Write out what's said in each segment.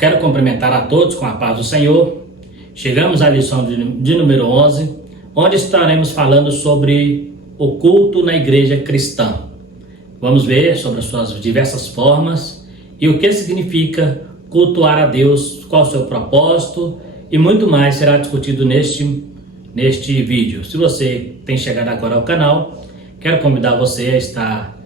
quero cumprimentar a todos com a paz do Senhor. Chegamos à lição de número 11, onde estaremos falando sobre o culto na igreja cristã. Vamos ver sobre as suas diversas formas e o que significa cultuar a Deus, qual o seu propósito e muito mais será discutido neste vídeo. Se você tem chegado agora ao canal, quero convidar você a estar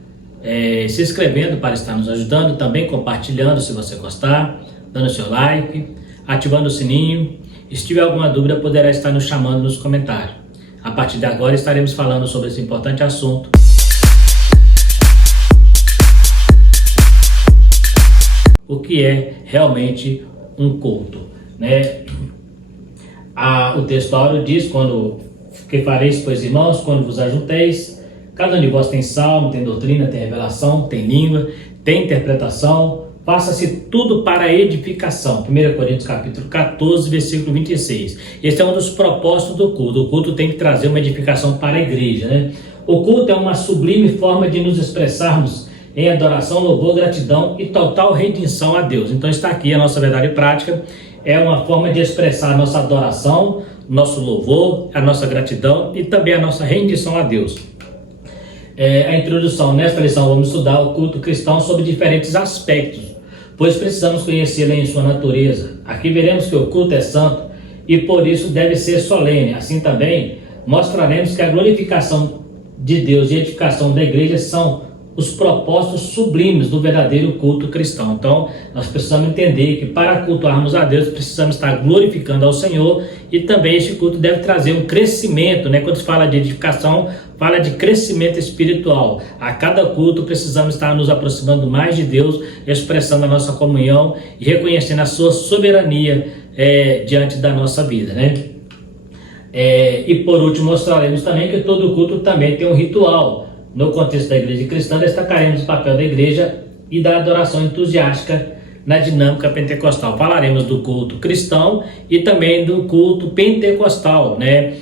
se inscrevendo para estar nos ajudando, também compartilhando se você gostar, dando seu like, ativando o sininho. Se tiver alguma dúvida, poderá estar nos chamando nos comentários. A partir de agora estaremos falando sobre esse importante assunto. O que é realmente um culto, né? O texto áureo diz: que fareis, pois, irmãos, quando vos ajunteis, cada um de vós tem salmo, tem doutrina, tem revelação, tem língua, tem interpretação, faça-se tudo para edificação. 1 Coríntios capítulo 14, versículo 26. Esse é um dos propósitos do culto. O culto tem que trazer uma edificação para a igreja, né? O culto é uma sublime forma de nos expressarmos em adoração, louvor, gratidão e total redenção a Deus. Então está aqui a nossa verdade prática. É uma forma de expressar a nossa adoração, nosso louvor, a nossa gratidão e também a nossa rendição a Deus. A introdução: nesta lição vamos estudar o culto cristão sob diferentes aspectos, pois precisamos conhecê-lo em sua natureza. Aqui veremos que o culto é santo e por isso deve ser solene. Assim também mostraremos que a glorificação de Deus e a edificação da igreja são os propósitos sublimes do verdadeiro culto cristão. Então, nós precisamos entender que para cultuarmos a Deus, precisamos estar glorificando ao Senhor, e também este culto deve trazer um crescimento, né? Quando se fala de edificação, fala de crescimento espiritual. A cada culto precisamos estar nos aproximando mais de Deus, expressando a nossa comunhão e reconhecendo a sua soberania diante da nossa vida, né? E por último, mostraremos também que todo culto também tem um ritual. No contexto da igreja cristã, destacaremos o papel da igreja e da adoração entusiástica na dinâmica pentecostal. Falaremos do culto cristão e também do culto pentecostal, né?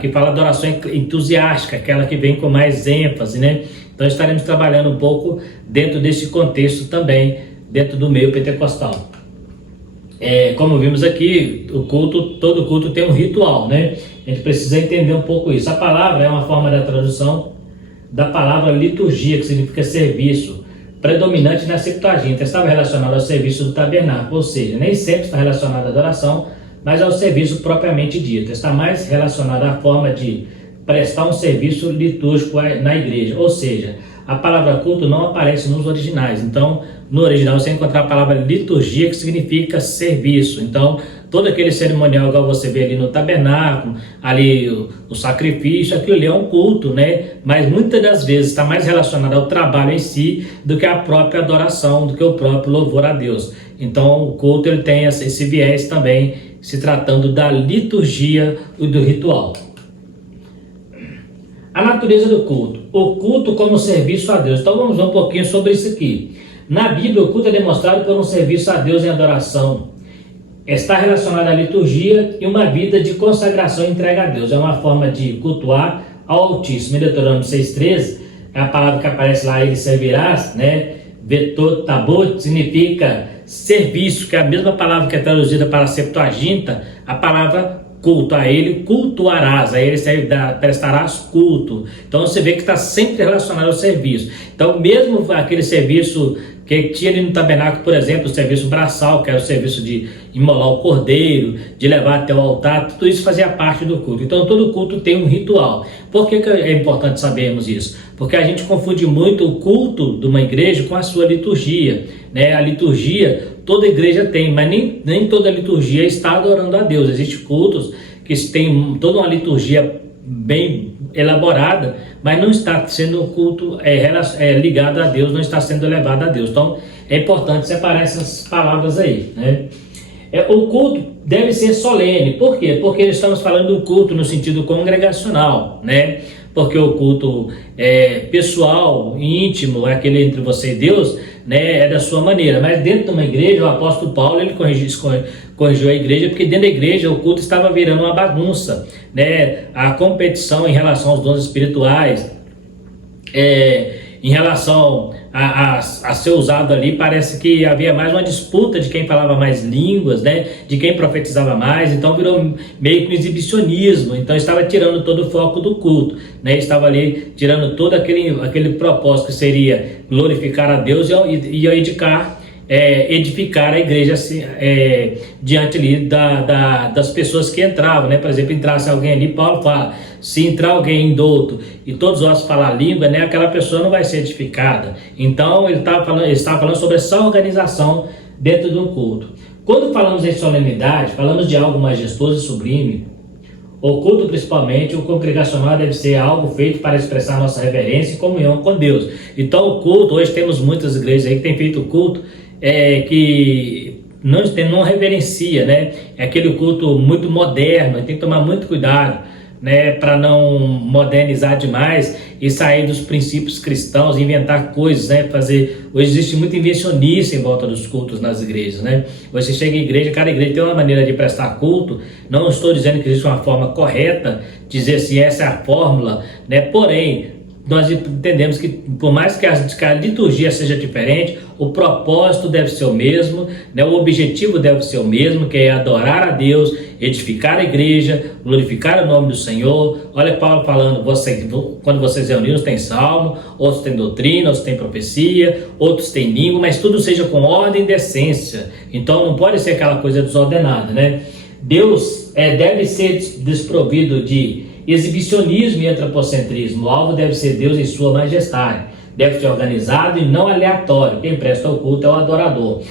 Que fala adoração entusiástica, aquela que vem com mais ênfase, né? Então estaremos trabalhando um pouco dentro desse contexto também, dentro do meio pentecostal. Como vimos aqui, todo culto tem um ritual, né? A gente precisa entender um pouco isso. A palavra é uma forma da tradução da palavra liturgia, que significa serviço, predominante na Septuaginta. Estava relacionado ao serviço do tabernáculo, ou seja, nem sempre está relacionado à adoração, mas ao serviço propriamente dito. Está mais relacionado à forma de prestar um serviço litúrgico na igreja, ou seja, a palavra culto não aparece nos originais. Então, no original você encontra a palavra liturgia, que significa serviço. Então, todo aquele cerimonial igual você vê ali no tabernáculo, ali o sacrifício, aquilo ali é um culto, né? Mas muitas das vezes está mais relacionado ao trabalho em si do que a própria adoração, do que o próprio louvor a Deus. Então, o culto ele tem esse viés também, se tratando da liturgia e do ritual. A natureza do culto. O culto como serviço a Deus. Então vamos ver um pouquinho sobre isso aqui. Na Bíblia, o culto é demonstrado por um serviço a Deus em adoração. Está relacionado à liturgia e uma vida de consagração e entrega a Deus. É uma forma de cultuar ao Altíssimo. Em Deuteronômio 6,13, é a palavra que aparece lá: ele servirás, né? Vetot tabot significa serviço, que é a mesma palavra que é traduzida para a Septuaginta, a palavra culto. A ele cultuarás, a ele prestarás culto. Então você vê que está sempre relacionado ao serviço. Então, mesmo aquele serviço que tinha ali no tabernáculo, por exemplo, o serviço braçal, que era o serviço de imolar o cordeiro, de levar até o altar, tudo isso fazia parte do culto. Então todo culto tem um ritual. Por que é importante sabermos isso? Porque a gente confunde muito o culto de uma igreja com a sua liturgia, né? A liturgia toda igreja tem, mas nem toda liturgia está adorando a Deus. Existem cultos que têm toda uma liturgia bem elaborada, mas não está sendo culto ligado a Deus, não está sendo elevado a Deus. Então é importante separar essas palavras aí, né? O culto deve ser solene. Por quê? Porque estamos falando do culto no sentido congregacional, né? Porque o culto pessoal, íntimo, aquele entre você e Deus, né, é da sua maneira. Mas dentro de uma igreja, o apóstolo Paulo ele corrigiu a igreja, porque dentro da igreja o culto estava virando uma bagunça, né? A competição em relação aos dons espirituais, em relação a ser usado ali, parece que havia mais uma disputa de quem falava mais línguas, né, de quem profetizava mais, então virou meio que um exibicionismo, então estava tirando todo o foco do culto, né, estava ali tirando todo aquele propósito que seria glorificar a Deus e edificar a igreja assim, diante ali das pessoas que entravam, né? Por exemplo, entrasse alguém ali, Paulo fala, se entrar alguém indouto e todos nós falar a língua, né? Aquela pessoa não vai ser edificada. Então ele estava falando sobre essa organização dentro de um culto. Quando falamos em solenidade, falamos de algo majestoso e sublime. O culto, principalmente, o congregacional deve ser algo feito para expressar nossa reverência e comunhão com Deus. Então o culto, hoje temos muitas igrejas aí que têm feito culto que não reverencia, né? É aquele culto muito moderno, tem que tomar muito cuidado, né? Para não modernizar demais e sair dos princípios cristãos, inventar coisas, né? Hoje existe muito invencionista em volta dos cultos nas igrejas, né? Você chega em igreja, cada igreja tem uma maneira de prestar culto. Não estou dizendo que existe uma forma correta, dizer se essa é a fórmula, né? Porém, nós entendemos que por mais que a liturgia seja diferente, o propósito deve ser o mesmo, né? O objetivo deve ser o mesmo, que é adorar a Deus, edificar a igreja, glorificar o nome do Senhor. Olha Paulo falando, quando vocês reunidos tem salmo, outros têm doutrina, outros têm profecia, outros têm língua, mas tudo seja com ordem e decência. Então não pode ser aquela coisa desordenada, né? Deus deve ser desprovido de exibicionismo e antropocentrismo. O alvo deve ser Deus em sua majestade. Deve ser organizado e não aleatório. Quem presta o culto é o adorador.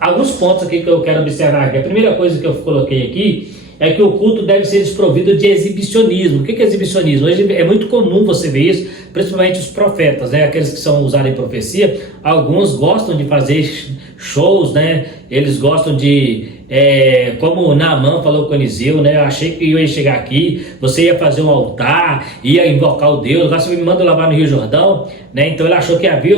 Alguns pontos aqui que eu quero observar aqui. A primeira coisa que eu coloquei aqui é que o culto deve ser desprovido de exibicionismo. O que é exibicionismo? Hoje é muito comum você ver isso, principalmente os profetas, né? Aqueles que são usados em profecia. Alguns gostam de fazer shows, né? Eles gostam de como Naamã falou com Eliseu, né? Eu achei que eu ia chegar aqui, você ia fazer um altar, ia invocar o Deus, agora você me manda lavar no Rio Jordão, né? Então ele achou que havia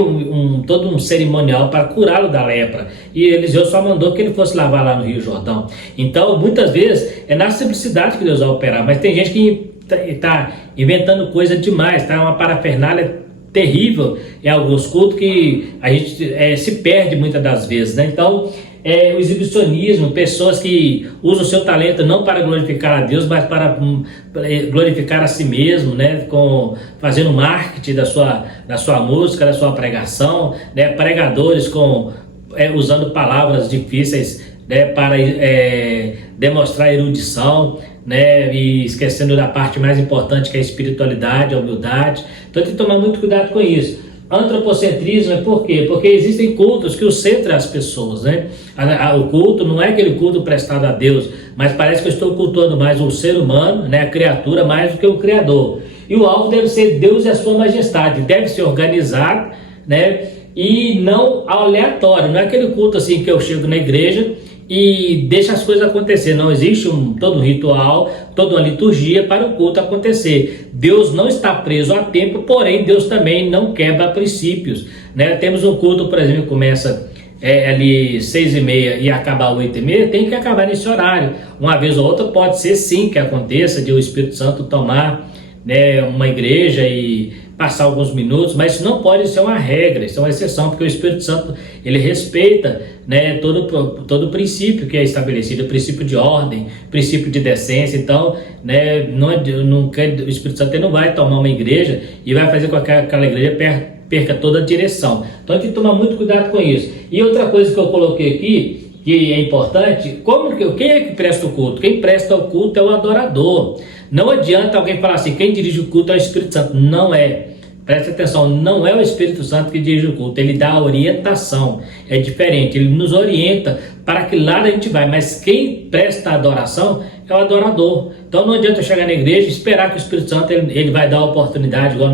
todo um cerimonial para curá-lo da lepra, e Eliseu só mandou que ele fosse lavar lá no Rio Jordão. Então muitas vezes é na simplicidade que Deus vai operar, mas tem gente que está inventando coisa demais, tá? Uma parafernália terrível em alguns cultos que a gente se perde muitas das vezes, né? Então o exibicionismo, pessoas que usam o seu talento não para glorificar a Deus, mas para glorificar a si mesmo, né? Fazendo marketing da sua música, da sua pregação, né? Pregadores usando palavras difíceis, né? Para demonstrar erudição, né? E esquecendo da parte mais importante, que é a espiritualidade, a humildade. Então tem que tomar muito cuidado com isso. Antropocentrismo é por quê? Porque existem cultos que o centro é as pessoas, né? O culto não é aquele culto prestado a Deus, mas parece que eu estou cultuando mais o ser humano, né? A criatura, mais do que o Criador. E o alvo deve ser Deus e a sua majestade, deve ser organizado, né? E não aleatório, não é aquele culto assim que eu chego na igreja e deixa as coisas acontecer. Não existe todo um ritual, toda uma liturgia para o culto acontecer. Deus não está preso a tempo, porém Deus também não quebra princípios, né? Temos um culto, por exemplo, que começa ali 6h30 e acaba 8h30, tem que acabar nesse horário. Uma vez ou outra pode ser sim que aconteça de o Espírito Santo tomar, né, uma igreja e passar alguns minutos, mas isso não pode ser uma regra, isso é uma exceção, porque o Espírito Santo ele respeita, né, todo o princípio que é estabelecido, o princípio de ordem, princípio de decência. Então, né, o Espírito Santo ele não vai tomar uma igreja e vai fazer com que aquela igreja perca toda a direção. Então tem que tomar muito cuidado com isso. E outra coisa que eu coloquei aqui, que é importante, quem é que presta o culto? Quem presta o culto é o adorador. Não adianta alguém falar assim, quem dirige o culto é o Espírito Santo. Não é. Preste atenção, não é o Espírito Santo que dirige o culto, ele dá a orientação, é diferente, ele nos orienta para que lado a gente vai, mas quem presta a adoração é o adorador. Então não adianta eu chegar na igreja e esperar que o Espírito Santo ele vai dar a oportunidade, igual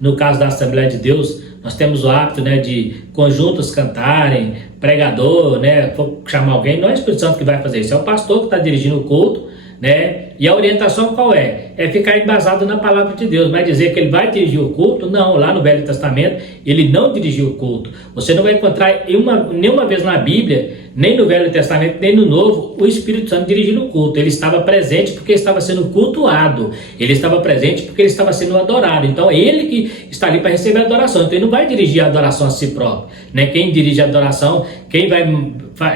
no caso da Assembleia de Deus. Nós temos o hábito, né, de conjuntos cantarem, pregador, né, chamar alguém, não é o Espírito Santo que vai fazer isso, é o pastor que está dirigindo o culto, né? E a orientação qual é? É ficar embasado na palavra de Deus. Vai dizer que ele vai dirigir o culto? Não, lá no Velho Testamento ele não dirigiu o culto. Você não vai encontrar nenhuma vez na Bíblia, nem no Velho Testamento, nem no Novo, o Espírito Santo dirigindo o culto. Ele estava presente porque estava sendo cultuado. Ele estava presente porque ele estava sendo adorado. Então, é ele que está ali para receber a adoração. Então, ele não vai dirigir a adoração a si próprio, né? Quem dirige a adoração, quem vai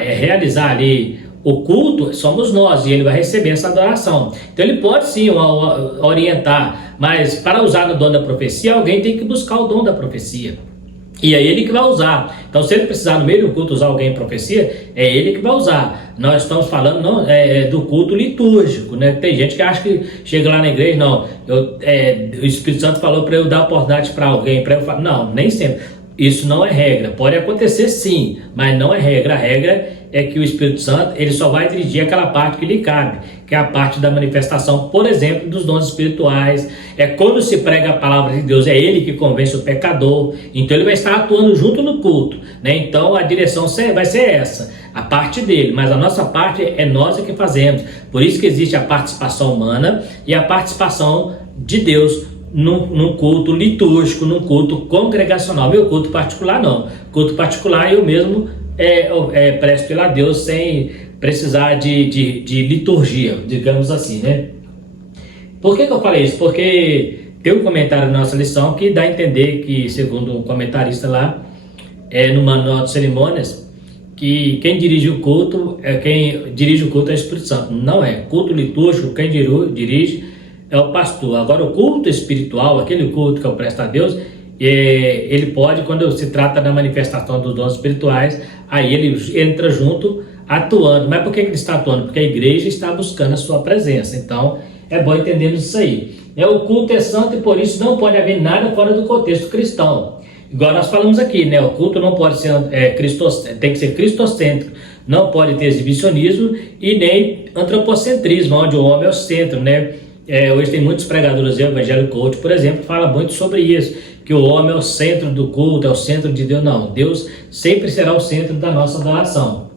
realizar ali o culto, somos nós, e ele vai receber essa adoração. Então, ele pode sim orientar, mas para usar no dom da profecia, alguém tem que buscar o dom da profecia. E é ele que vai usar. Então, se ele precisar no meio do culto usar alguém em profecia, é ele que vai usar. Nós estamos falando do culto litúrgico, né? Tem gente que acha que chega lá na igreja, não, o Espírito Santo falou para eu dar oportunidade para alguém, para eu falar. Não, nem sempre. Isso não é regra. Pode acontecer sim, mas não é regra. A regra é que o Espírito Santo ele só vai dirigir aquela parte que lhe cabe, que é a parte da manifestação, por exemplo, dos dons espirituais. É quando se prega a palavra de Deus, é ele que convence o pecador. Então ele vai estar atuando junto no culto, né? Então a direção vai ser essa, a parte dele, mas a nossa parte é nós que fazemos. Por isso que existe a participação humana e a participação de Deus num culto litúrgico, num culto congregacional. Meu culto particular não. Culto particular eu mesmo presto pela Deus sem precisar de liturgia, digamos assim, né? Por que eu falei isso? Porque tem um comentário na nossa lição que dá a entender que, segundo um comentarista lá, no Manual de Cerimônias, que quem dirige o culto é o Espírito Santo. Não é. Culto litúrgico, quem dirige é o pastor. Agora, o culto espiritual, aquele culto que eu presto a Deus, ele pode, quando se trata da manifestação dos dons espirituais, aí ele entra junto, atuando. Mas por que ele está atuando? Porque a igreja está buscando a sua presença. Então, é bom entendermos isso aí. O culto é santo e por isso não pode haver nada fora do contexto cristão. Igual nós falamos aqui, né? O culto não pode ser tem que ser cristocêntrico. Não pode ter exibicionismo e nem antropocentrismo, onde o homem é o centro, né? Hoje tem muitos pregadores do Evangelho Coach, por exemplo, que fala muito sobre isso, que o homem é o centro do culto, é o centro de Deus. Não, Deus sempre será o centro da nossa adoração.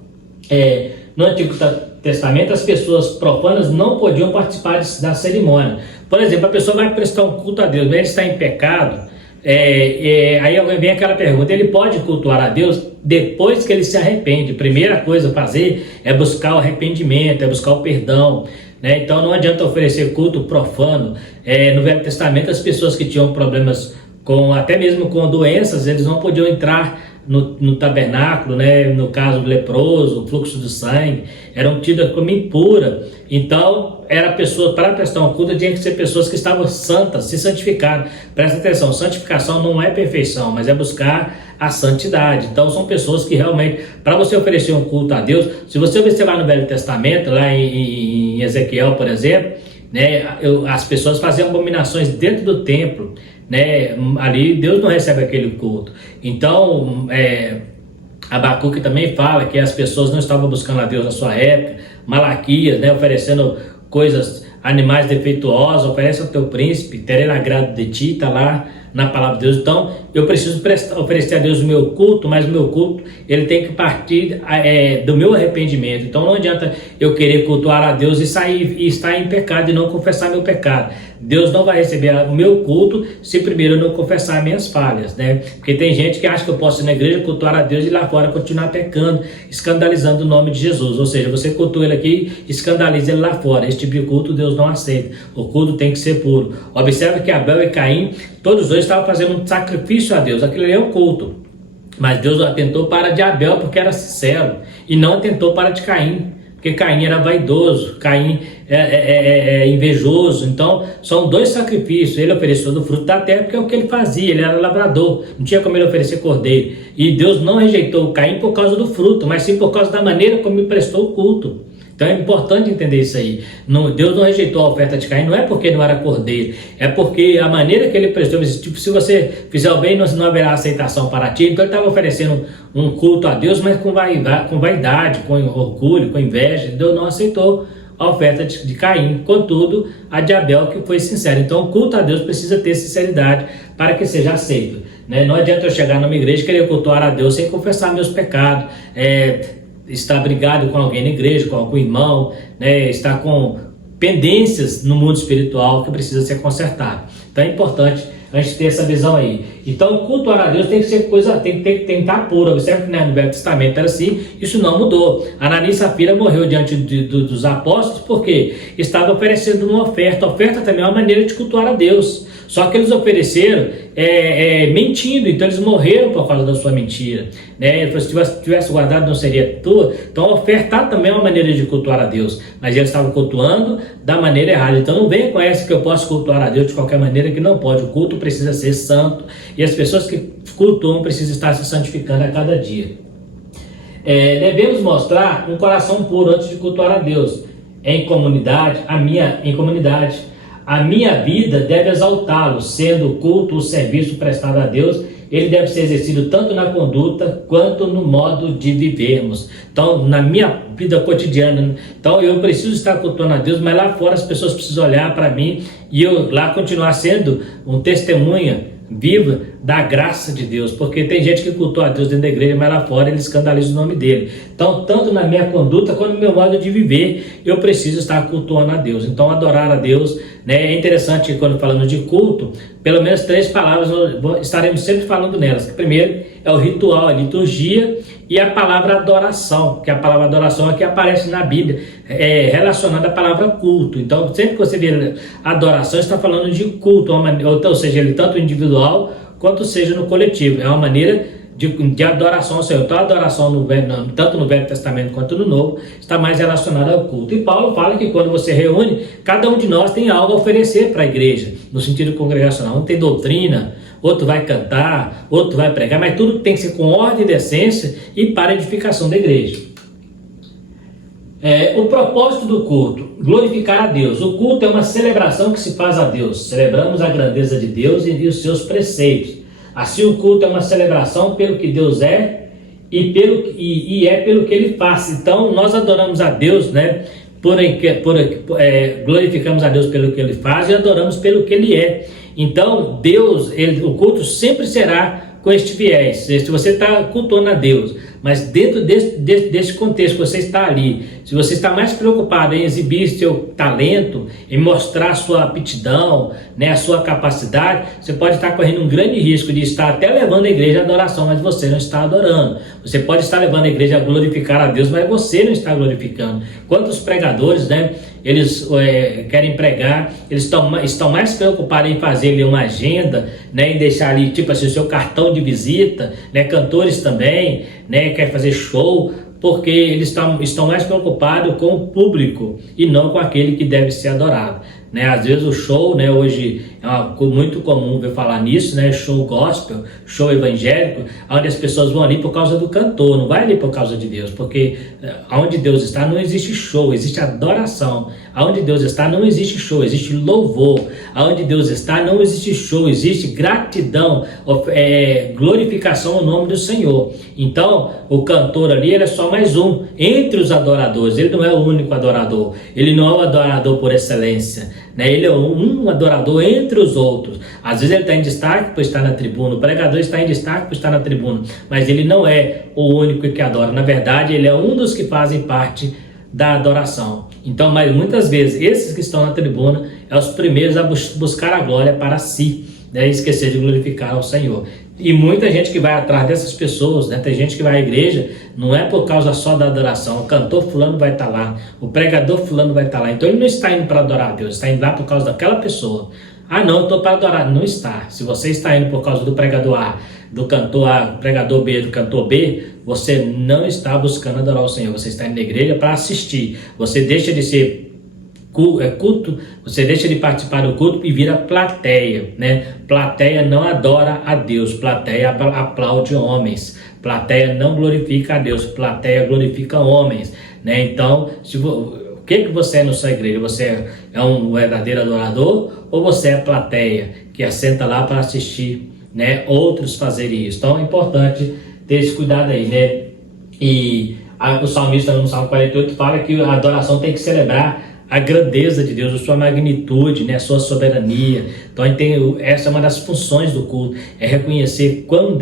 No Antigo Testamento, as pessoas profanas não podiam participar da cerimônia. Por exemplo, a pessoa vai prestar um culto a Deus, mas ele está em pecado. Aí vem aquela pergunta: ele pode cultuar a Deus depois que ele se arrepende? Primeira coisa a fazer é buscar o arrependimento, é buscar o perdão, né? Então não adianta oferecer culto profano. No Velho Testamento, as pessoas que tinham problemas até mesmo com doenças, eles não podiam entrar no tabernáculo, né? No caso do leproso, o fluxo de sangue, eram tidas como impura. Então, para prestar um culto, tinha que ser pessoas que estavam santas, se santificaram. Presta atenção, santificação não é perfeição, mas é buscar a santidade. Então, são pessoas que realmente, para você oferecer um culto a Deus, se você observar no Velho Testamento, lá em Ezequiel, por exemplo, né? As pessoas faziam abominações dentro do templo, né? Ali Deus não recebe aquele culto. Então Abacuque também fala que as pessoas não estavam buscando a Deus na sua época. Malaquias, né? Oferecendo coisas, animais defeituosos, oferece ao teu príncipe, terei agrado de ti, está lá na palavra de Deus. Então eu preciso oferecer a Deus o meu culto, mas o meu culto ele tem que partir do meu arrependimento. Então não adianta eu querer cultuar a Deus e estar em pecado e não confessar meu pecado. Deus não vai receber o meu culto se primeiro eu não confessar minhas falhas, né? Porque tem gente que acha que eu posso ir na igreja, cultuar a Deus e lá fora continuar pecando, escandalizando o nome de Jesus. Ou seja, você cultua ele aqui, escandaliza ele lá fora. Esse tipo de culto Deus não aceita. O culto tem que ser puro. Observa que Abel e Caim, todos dois estavam fazendo um sacrifício a Deus. Aquilo ali é o culto. Mas Deus atentou para de Abel porque era sincero e não atentou para de Caim, porque Caim era vaidoso, Caim é invejoso. Então são dois sacrifícios. Ele ofereceu do fruto da terra porque é o que ele fazia, ele era lavrador, não tinha como ele oferecer cordeiro. E Deus não rejeitou Caim por causa do fruto, mas sim por causa da maneira como ele prestou o culto. Então é importante entender isso aí. Deus não rejeitou a oferta de Caim, não é porque não era cordeiro, é porque a maneira que ele prestou, tipo, se você fizer o bem, não haverá aceitação para ti. Então ele estava oferecendo um culto a Deus, mas com vaidade, com orgulho, com inveja. Deus não aceitou a oferta de Caim, contudo, a de Abel que foi sincera. Então o culto a Deus precisa ter sinceridade para que seja aceito, né? Não adianta eu chegar numa igreja e querer cultuar a Deus sem confessar meus pecados, estar brigado com alguém na igreja, com algum irmão, né? Estar com pendências no mundo espiritual que precisa ser consertado. Então é importante a gente tem essa visão aí. Então, cultuar a Deus tem que ser coisa, tem que estar pura. Observe que no Velho Testamento era assim, isso não mudou. Ananias e Safira morreu diante dos apóstolos porque estava oferecendo uma oferta. A oferta também é uma maneira de cultuar a Deus. Só que eles ofereceram mentindo, então eles morreram por causa da sua mentira. Né? Se tivesse guardado, não seria tua. Então, ofertar também é uma maneira de cultuar a Deus. Mas eles estavam cultuando da maneira errada. Então, não venha com essa que eu posso cultuar a Deus de qualquer maneira, que não pode. O culto precisa ser santo. E as pessoas que cultuam precisam estar se santificando a cada dia. Devemos mostrar um coração puro antes de cultuar a Deus. Em comunidade. A minha vida deve exaltá-lo, sendo o culto, o serviço prestado a Deus, ele deve ser exercido tanto na conduta quanto no modo de vivermos. Então, na minha vida cotidiana, então eu preciso estar cultuando a Deus, mas lá fora as pessoas precisam olhar para mim e eu lá continuar sendo um testemunha viva da graça de Deus, porque tem gente que cultua a Deus dentro da igreja, mas lá fora ele escandaliza o nome dele. Então, tanto na minha conduta quanto no meu modo de viver, eu preciso estar cultuando a Deus. Então, adorar a Deus, né? É interessante que quando falamos de culto, pelo menos 3 palavras estaremos sempre falando nelas. Primeiro é o ritual, a liturgia, e a palavra adoração, que a palavra adoração aqui aparece na Bíblia, relacionada à palavra culto. Então, sempre que você vê adoração, está falando de culto, ou seja, ele tanto individual quanto seja no coletivo. É uma maneira de adoração ao Senhor. Então, a adoração tanto no Velho Testamento quanto no Novo está mais relacionada ao culto. E Paulo fala que quando você reúne, cada um de nós tem algo a oferecer para a igreja, no sentido congregacional. Um tem doutrina, outro vai cantar, outro vai pregar, mas tudo tem que ser com ordem e decência e para a edificação da igreja. O propósito do culto, glorificar a Deus. O culto é uma celebração que se faz a Deus. Celebramos a grandeza de Deus e os seus preceitos. Assim, o culto é uma celebração pelo que Deus é e é pelo que Ele faz. Então, nós adoramos a Deus, né? Glorificamos a Deus pelo que Ele faz e adoramos pelo que Ele é. Então, Deus, o culto sempre será com este viés. Se você está cultuando a Deus, mas dentro desse contexto que você está ali, se você está mais preocupado em exibir seu talento, em mostrar a sua aptidão, né, a sua capacidade, você pode estar correndo um grande risco de estar até levando a igreja à adoração, mas você não está adorando. Você pode estar levando a igreja a glorificar a Deus, mas você não está glorificando. Quantos pregadores, né, eles querem pregar, eles estão mais preocupados em fazer ali uma agenda, né, em deixar ali, tipo assim, o seu cartão de visita, né, cantores também, né, quer fazer show, porque eles estão mais preocupados com o público e não com aquele que deve ser adorado. Né? Às vezes o show, né, hoje é muito comum ver falar nisso, né, show gospel, show evangélico, onde as pessoas vão ali por causa do cantor, não vai ali por causa de Deus, porque onde Deus está não existe show, existe adoração. Onde Deus está não existe show, existe louvor. Onde Deus está não existe show, existe gratidão, glorificação ao nome do Senhor. Então, o cantor ali, ele é só mais um entre os adoradores, ele não é o único adorador, ele não é o adorador por excelência, né? Ele é um adorador entre os outros. Às vezes ele está em destaque por estar na tribuna, o pregador está em destaque por estar na tribuna, mas ele não é o único que adora. Na verdade, ele é um dos que fazem parte da adoração. Então, mas muitas vezes, esses que estão na tribuna são os primeiros a buscar a glória para si, né, e esquecer de glorificar ao Senhor. E muita gente que vai atrás dessas pessoas, né? Tem gente que vai à igreja, não é por causa só da adoração. O cantor fulano vai estar lá, o pregador fulano vai estar lá. Então ele não está indo para adorar a Deus, está indo lá por causa daquela pessoa. Ah, não, eu estou para adorar. Não está. Se você está indo por causa do pregador A, do cantor A, do pregador B, do cantor B, você não está buscando adorar o Senhor. Você está indo na igreja para assistir. Você deixa de ser culto, você deixa de participar do culto e vira plateia, né? Plateia não adora a Deus, plateia aplaude homens, plateia não glorifica a Deus, plateia glorifica homens, né? Então, o que você é na sua igreja? Você é um verdadeiro adorador ou você é plateia que assenta lá para assistir, né, outros fazerem isso? Então é importante ter esse cuidado aí, né? E o salmista no Salmo 48 fala que a adoração tem que celebrar a grandeza de Deus, a sua magnitude, né, a sua soberania. Então essa é uma das funções do culto, é reconhecer quão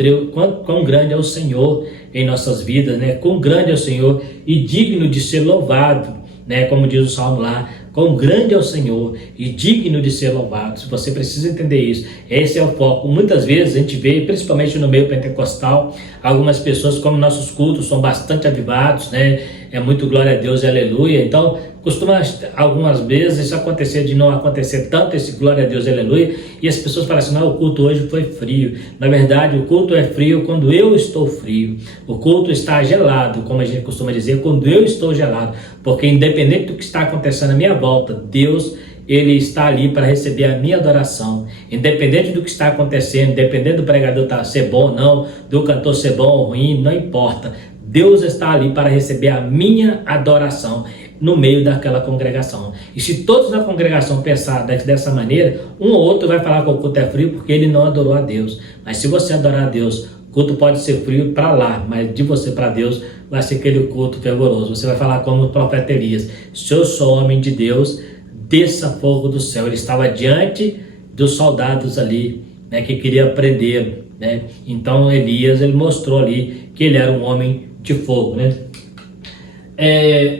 grande é o Senhor em nossas vidas, né? Quão grande é o Senhor e digno de ser louvado, né? Como diz o Salmo lá, quão grande é o Senhor e digno de ser louvado. Se você precisa entender isso, esse é o foco. Muitas vezes a gente vê, principalmente no meio pentecostal, algumas pessoas, como nossos cultos são bastante avivados, né? É muito glória a Deus e aleluia. Então, costuma algumas vezes isso acontecer, de não acontecer tanto esse glória a Deus e aleluia, e as pessoas falam assim, não, o culto hoje foi frio. Na verdade, o culto é frio quando eu estou frio. O culto está gelado, como a gente costuma dizer, quando eu estou gelado. Porque independente do que está acontecendo à minha volta, Deus, Ele está ali para receber a minha adoração. Independente do que está acontecendo, independente do pregador ser bom ou não, do cantor ser bom ou ruim, não importa. Deus está ali para receber a minha adoração no meio daquela congregação. E se todos na congregação pensar dessa maneira, um ou outro vai falar que o culto é frio porque ele não adorou a Deus. Mas se você adorar a Deus, o culto pode ser frio para lá, mas de você para Deus vai ser aquele culto fervoroso. Você vai falar como o profeta Elias, se eu sou homem de Deus, desça fogo do céu. Ele estava diante dos soldados ali, né, que queria prender, né? Então Elias, ele mostrou ali que ele era um homem de fogo, né?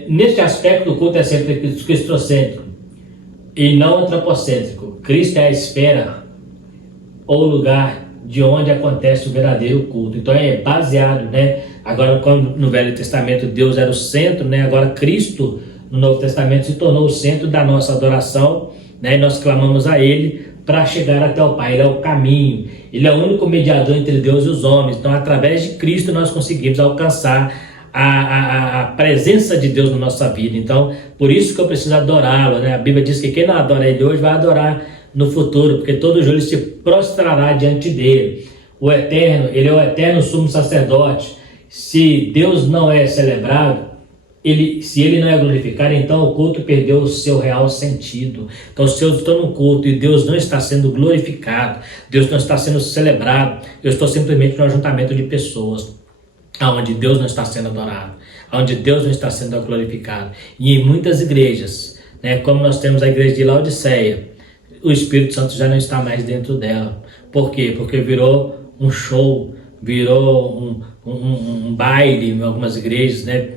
Neste aspecto, o culto é sempre cristocêntrico e não antropocêntrico. Cristo é a esfera ou lugar de onde acontece o verdadeiro culto. Então é baseado, né? Agora, quando no Velho Testamento Deus era o centro, né? Agora Cristo no Novo Testamento se tornou o centro da nossa adoração, né? E nós clamamos a Ele para chegar até o Pai. Ele é o caminho, Ele é o único mediador entre Deus e os homens. Então, através de Cristo, nós conseguimos alcançar a presença de Deus na nossa vida. Então, por isso que eu preciso adorá-lo, né? A Bíblia diz que quem não adora Ele hoje vai adorar no futuro, porque todo joelho se prostrará diante dele. O Eterno, Ele é o eterno sumo sacerdote. Se Deus não é celebrado, se ele não é glorificado, então o culto perdeu o seu real sentido. Então, se eu estou no culto e Deus não está sendo glorificado, Deus não está sendo celebrado, eu estou simplesmente no ajuntamento de pessoas, onde Deus não está sendo adorado, onde Deus não está sendo glorificado. E em muitas igrejas, né, como nós temos a igreja de Laodiceia, o Espírito Santo já não está mais dentro dela. Por quê? Porque virou um show, virou um baile em algumas igrejas, né,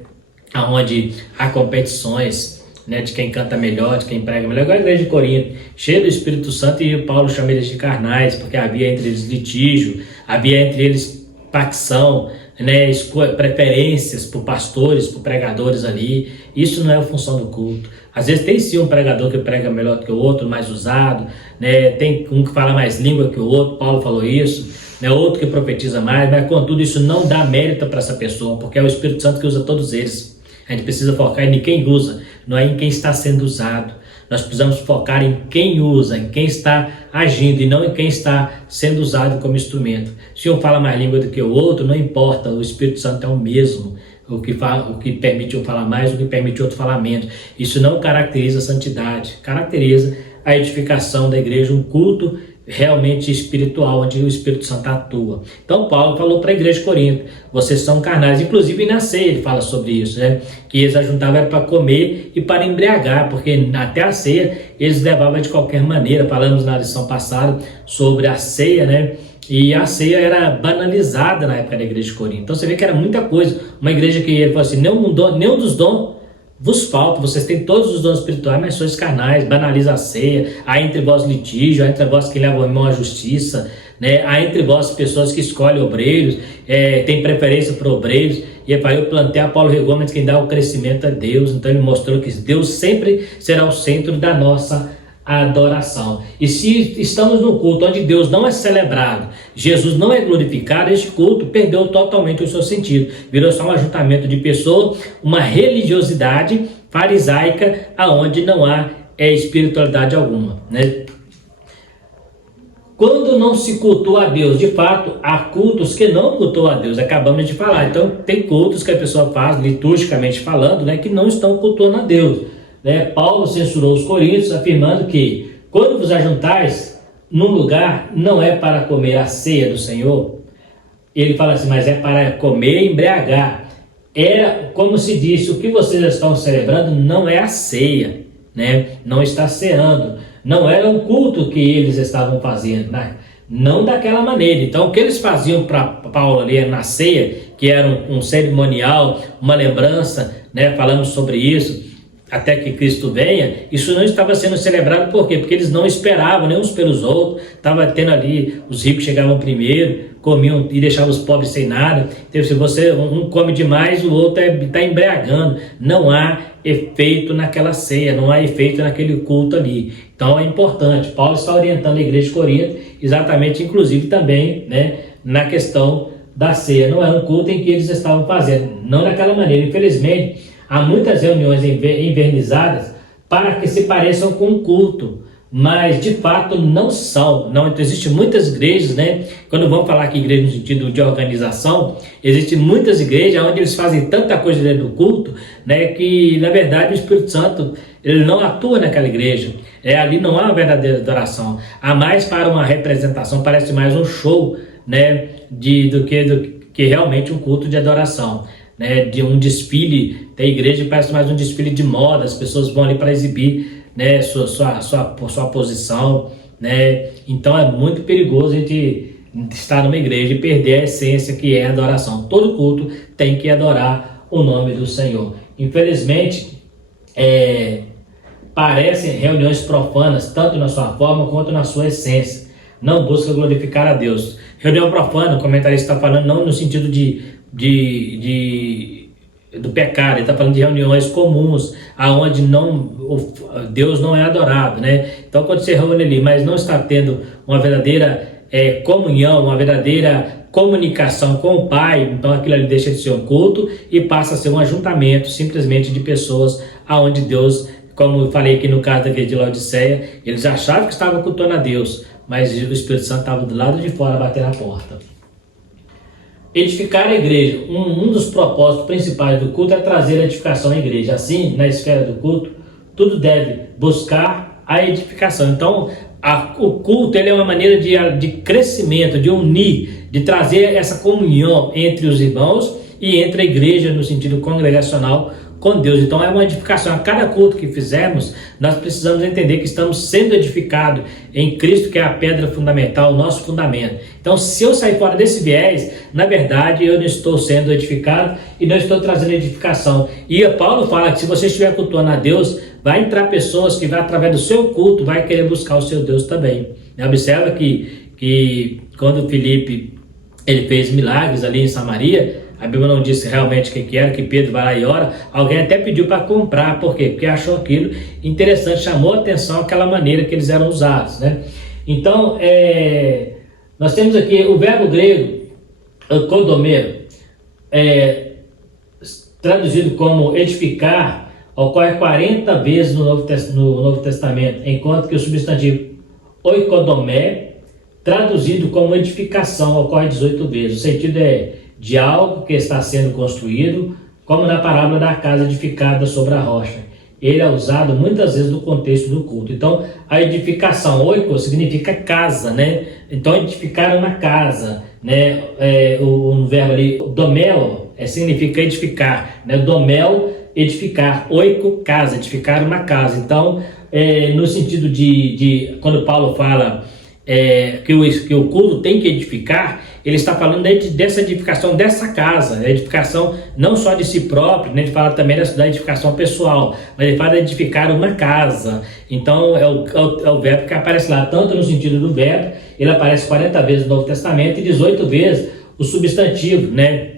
onde há competições, né, de quem canta melhor, de quem prega melhor. Igual a igreja de Corinto, cheia do Espírito Santo, e Paulo chama eles de carnais, porque havia entre eles litígio, havia entre eles facção, né, preferências por pastores, por pregadores ali. Isso não é a função do culto. Às vezes tem sim um pregador que prega melhor do que o outro, mais usado, né, tem um que fala mais língua que o outro, Paulo falou isso, né, outro que profetiza mais, mas contudo isso não dá mérito para essa pessoa, porque é o Espírito Santo que usa todos eles. A gente precisa focar em quem usa, não é em quem está sendo usado. Nós precisamos focar em quem usa, em quem está agindo e não em quem está sendo usado como instrumento. Se um fala mais língua do que o outro, não importa, o Espírito Santo é o mesmo. O que permite um falar mais, o que permite outro falar menos. Isso não caracteriza a santidade, caracteriza a edificação da igreja, um culto realmente espiritual, onde o Espírito Santo atua. Então Paulo falou para a igreja de Corinto, vocês são carnais. Inclusive na ceia ele fala sobre isso, né? Que eles ajuntavam para comer e para embriagar, porque até a ceia eles levavam de qualquer maneira. Falamos na lição passada sobre a ceia, né? E a ceia era banalizada na época da igreja de Corinto. Então você vê que era muita coisa. Uma igreja que ele falou assim, nenhum dos dons vos falta, vocês têm todos os dons espirituais, mas sois carnais, banaliza a ceia, há entre vós litígio, há entre vós que levam o irmão à justiça, né? Há entre vós pessoas que escolhem obreiros, tem preferência por obreiros, e é para eu plantar, Paulo regou, mas quem dá o crescimento é Deus. Então ele mostrou que Deus sempre será o centro da nossa adoração. E se estamos num culto onde Deus não é celebrado, Jesus não é glorificado, este culto perdeu totalmente o seu sentido. Virou só um ajuntamento de pessoas, uma religiosidade farisaica, aonde não há espiritualidade alguma, né? Quando não se cultua a Deus, de fato, há cultos que não cultuam a Deus, acabamos de falar. Então tem cultos que a pessoa faz, liturgicamente falando, né, que não estão cultuando a Deus. Paulo censurou os coríntios, afirmando que quando vos ajuntais num lugar, não é para comer a ceia do Senhor. Ele fala assim, mas é para comer e embriagar. Era como se disse, o que vocês estão celebrando não é a ceia, né? Não está ceando, não era um culto que eles estavam fazendo, né? Não daquela maneira. Então o que eles faziam para Paulo ali na ceia, que era um cerimonial, uma lembrança, né? Falamos sobre isso. até que Cristo venha, isso não estava sendo celebrado. Por quê? Porque eles não esperavam, nem uns pelos outros. Estava tendo ali, os ricos chegavam primeiro, comiam e deixavam os pobres sem nada. Então, se você um come demais, o outro está embriagando. Não há efeito naquela ceia, não há efeito naquele culto ali. Então é importante. Paulo está orientando a igreja de Corinto, exatamente, inclusive também, né, na questão da ceia. Não era um culto em que eles estavam fazendo, não daquela maneira. Infelizmente, há muitas reuniões invernizadas para que se pareçam com um culto, mas de fato não são. Não, então, existem muitas igrejas, né? Quando vamos falar aqui igreja no sentido de organização, existem muitas igrejas onde eles fazem tanta coisa dentro do culto, né, que na verdade o Espírito Santo ele não atua naquela igreja. Ali não há uma verdadeira adoração. Há mais para uma representação, parece mais um show, né, do que realmente um culto de adoração, né, de um desfile da igreja. Parece mais um desfile de moda. As pessoas vão ali para exibir, né, sua posição, né. Então é muito perigoso a gente estar numa igreja e perder a essência que é a adoração. Todo culto tem que adorar o nome do Senhor. Infelizmente, parecem reuniões profanas, tanto na sua forma quanto na sua essência. Não busca glorificar a Deus. Reunião profana, o comentarista está falando não no sentido do pecado, ele está falando de reuniões comuns, aonde Deus não é adorado, né? Então, quando você reúne ali, mas não está tendo uma verdadeira comunhão, uma verdadeira comunicação com o Pai, então aquilo ali deixa de ser um culto e passa a ser um ajuntamento simplesmente de pessoas aonde Deus, como eu falei aqui no caso da igreja de Laodiceia, eles achavam que estavam cultuando a Deus, mas o Espírito Santo estava do lado de fora batendo a porta. Edificar a igreja. Um dos propósitos principais do culto é trazer a edificação à igreja. Assim, na esfera do culto, tudo deve buscar a edificação. Então, o culto ele é uma maneira de crescimento, de unir, de trazer essa comunhão entre os irmãos e entre a igreja no sentido congregacional com Deus. Então é uma edificação. A cada culto que fizermos, nós precisamos entender que estamos sendo edificados em Cristo, que é a pedra fundamental, o nosso fundamento. Então, se eu sair fora desse viés, na verdade eu não estou sendo edificado e não estou trazendo edificação. E Paulo fala que se você estiver cultuando a Deus, vai entrar pessoas que através do seu culto vai querer buscar o seu Deus também. Observa que quando Filipe ele fez milagres ali em Samaria, a Bíblia não disse realmente o que era, que Pedro vai lá e ora. Alguém até pediu para comprar. Por quê? Porque achou aquilo interessante, chamou a atenção aquela maneira que eles eram usados, né? Então, nós temos aqui o verbo grego, kodomero, traduzido como edificar, ocorre 40 vezes no Novo Testamento, enquanto que o substantivo oikodomé, traduzido como edificação, ocorre 18 vezes. O sentido é de algo que está sendo construído, como na parábola da casa edificada sobre a rocha. Ele é usado muitas vezes no contexto do culto. Então, a edificação, oiko, significa casa, né? Então, edificar uma casa, né? O verbo ali, domel, significa edificar, né? Domel, edificar, oiko, casa, edificar uma casa. Então, no sentido de quando Paulo fala que o culto tem que edificar, ele está falando dessa edificação dessa casa, a edificação não só de si próprio, né? Ele fala também da edificação pessoal, mas ele fala de edificar uma casa. Então é o verbo que aparece lá, tanto no sentido do verbo, ele aparece 40 vezes no Novo Testamento e 18 vezes o substantivo, né?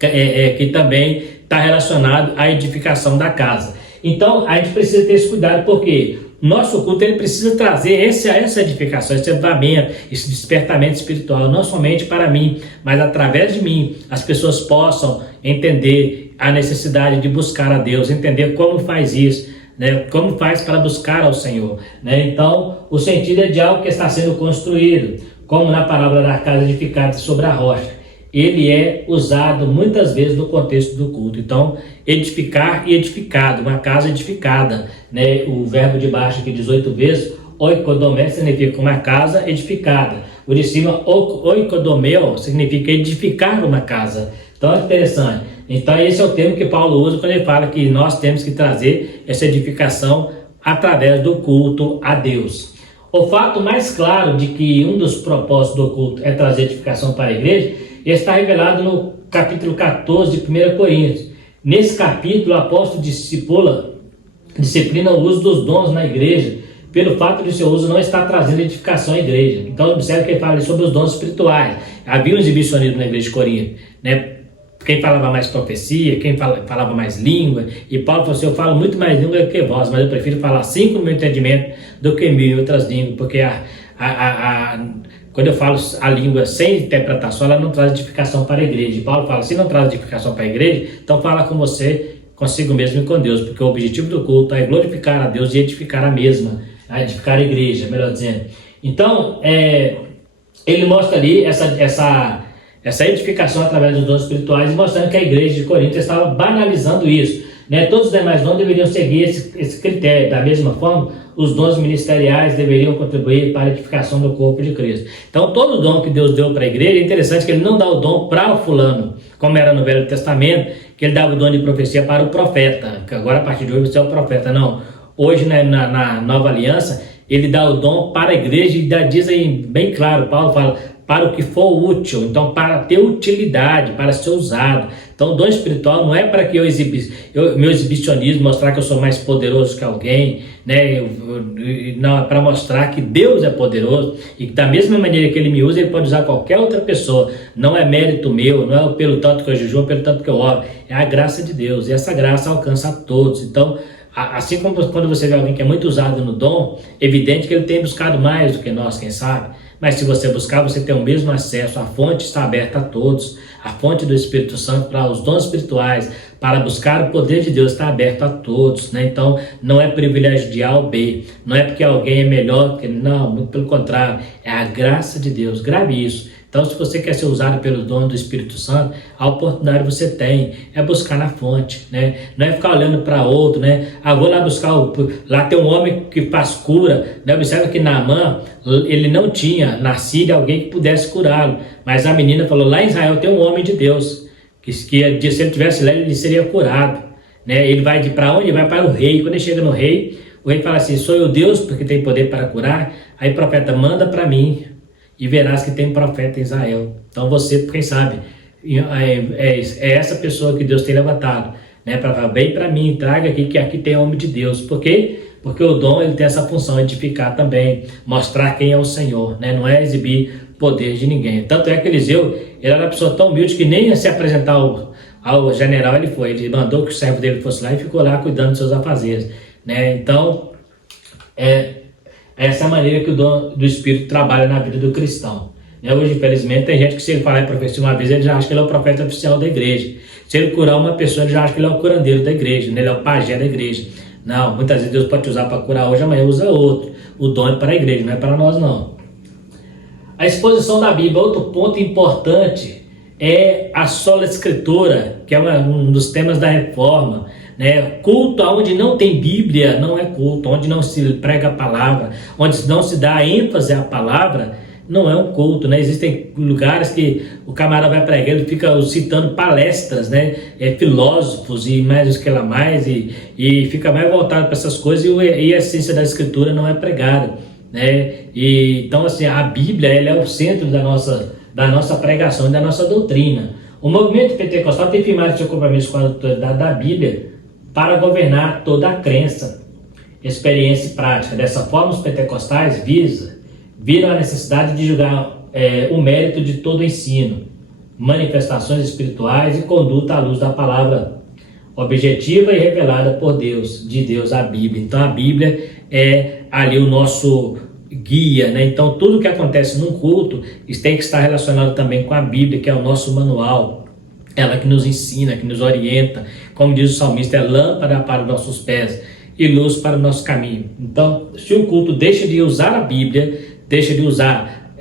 Que também está relacionado à edificação da casa. Então a gente precisa ter esse cuidado, porque nosso culto ele precisa trazer essa edificação, esse avivamento, esse despertamento espiritual, não somente para mim, mas através de mim, as pessoas possam entender a necessidade de buscar a Deus, entender como faz isso, né? Como faz para buscar ao Senhor, né? Então, o sentido é de algo que está sendo construído, como na parábola da casa edificada sobre a rocha. Ele é usado muitas vezes no contexto do culto. Então, edificar e edificado, uma casa edificada, né? O verbo de baixo aqui 18 vezes, oikodomé, significa uma casa edificada. O de cima, oikodomeo, significa edificar uma casa. Então, é interessante. Então, esse é o termo que Paulo usa quando ele fala que nós temos que trazer essa edificação através do culto a Deus. O fato mais claro de que um dos propósitos do culto é trazer edificação para a igreja está revelado no capítulo 14 de 1 Coríntios. Nesse capítulo, o apóstolo discipula disciplina o uso dos dons na igreja, pelo fato de seu uso não estar trazendo edificação à igreja. Então observe que ele fala sobre os dons espirituais. Havia um exibicionismo na igreja de Corinto, né? Quem falava mais profecia, quem falava mais língua, e Paulo falou assim, eu falo muito mais língua do que vós, mas eu prefiro falar 5 no meu entendimento do que 1000 em outras línguas, porque quando eu falo a língua sem interpretação, ela não traz edificação para a igreja. E Paulo fala, se não traz edificação para a igreja, então fala com você, consigo mesmo e com Deus, porque o objetivo do culto é glorificar a Deus e edificar a mesma, edificar a igreja, melhor dizendo. Então, ele mostra ali essa edificação através dos dons espirituais, mostrando que a igreja de Corinto estava banalizando isso, né? Todos os demais dons deveriam seguir esse critério. Da mesma forma, os dons ministeriais deveriam contribuir para a edificação do corpo de Cristo. Então, todo dom que Deus deu para a igreja, é interessante que ele não dá o dom para o fulano, como era no Velho Testamento, que ele dava o dom de profecia para o profeta, que agora a partir de hoje você é o profeta. Não, hoje na Nova Aliança, ele dá o dom para a igreja e diz aí bem claro, Paulo fala, para o que for útil, então para ter utilidade, para ser usado. Então o dom espiritual não é para que meu exibicionismo, mostrar que eu sou mais poderoso que alguém, né? Não, é para mostrar que Deus é poderoso e que da mesma maneira que Ele me usa, Ele pode usar qualquer outra pessoa. Não é mérito meu, não é pelo tanto que eu jejuo, pelo tanto que eu oro, é a graça de Deus, e essa graça alcança a todos. Então, assim como quando você vê alguém que é muito usado no dom, evidente que ele tem buscado mais do que nós, quem sabe. Mas se você buscar, você tem o mesmo acesso. A fonte está aberta a todos. A fonte do Espírito Santo para os dons espirituais, para buscar o poder de Deus, está aberto a todos, né? Então, não é privilégio de A ou B. Não é porque alguém é melhor que... Não, muito pelo contrário. É a graça de Deus. Grave isso. Então, se você quer ser usado pelo dom do Espírito Santo, a oportunidade você tem, é buscar na fonte, né? Não é ficar olhando para outro, né? Vou lá buscar, lá tem um homem que faz cura, né? Observa que Naamã, ele não tinha nascido alguém que pudesse curá-lo, mas a menina falou, lá em Israel tem um homem de Deus, que se ele tivesse lá, ele seria curado, né? Ele vai para onde? Ele vai para o rei. Quando ele chega no rei, o rei fala assim, sou eu Deus, porque tem poder para curar? Aí o profeta, manda para mim, e verás que tem profeta em Israel. Então você, quem sabe, é essa pessoa que Deus tem levantado, né, para falar, bem para mim, traga aqui que aqui tem homem de Deus. Por quê? Porque o dom ele tem essa função de edificar também, mostrar quem é o Senhor, né? Não é exibir poder de ninguém. Tanto é que Eliseu, ele era uma pessoa tão humilde que nem ia se apresentar ao general ele mandou que o servo dele fosse lá e ficou lá cuidando dos seus afazeres, né? Então, essa é a maneira que o dom do Espírito trabalha na vida do cristão. Hoje, infelizmente, tem gente que se ele falar em profecia uma vez, ele já acha que ele é o profeta oficial da igreja. Se ele curar uma pessoa, ele já acha que ele é o curandeiro da igreja, né? Ele é o pajé da igreja. Não, muitas vezes Deus pode te usar para curar hoje, amanhã usa outro. O dom é para a igreja, não é para nós não. A exposição da Bíblia, outro ponto importante, é a sola escritura, que é um dos temas da reforma. Né? Culto onde não tem Bíblia não é culto, onde não se prega a palavra, onde não se dá ênfase à palavra, não é um culto, né? Existem lugares que o camarada vai pregar, ele fica citando palestras, né? Filósofos e mais o que lá mais, e fica mais voltado para essas coisas, e a essência da escritura não é pregada, né? Então assim, a Bíblia ela é o centro da nossa pregação e da nossa doutrina. O movimento pentecostal tem firmado seu compromisso com a autoridade da Bíblia para governar toda a crença, experiência e prática. Dessa forma, os pentecostais viram a necessidade de julgar o mérito de todo ensino, manifestações espirituais e conduta à luz da palavra objetiva e revelada por Deus, de Deus, a Bíblia. Então, a Bíblia é ali o nosso guia, né? Então, tudo que acontece num culto tem que estar relacionado também com a Bíblia, que é o nosso manual. Ela que nos ensina, que nos orienta, como diz o salmista, é lâmpada para os nossos pés e luz para o nosso caminho. Então, se o culto deixa de usar a Bíblia, deixa de usar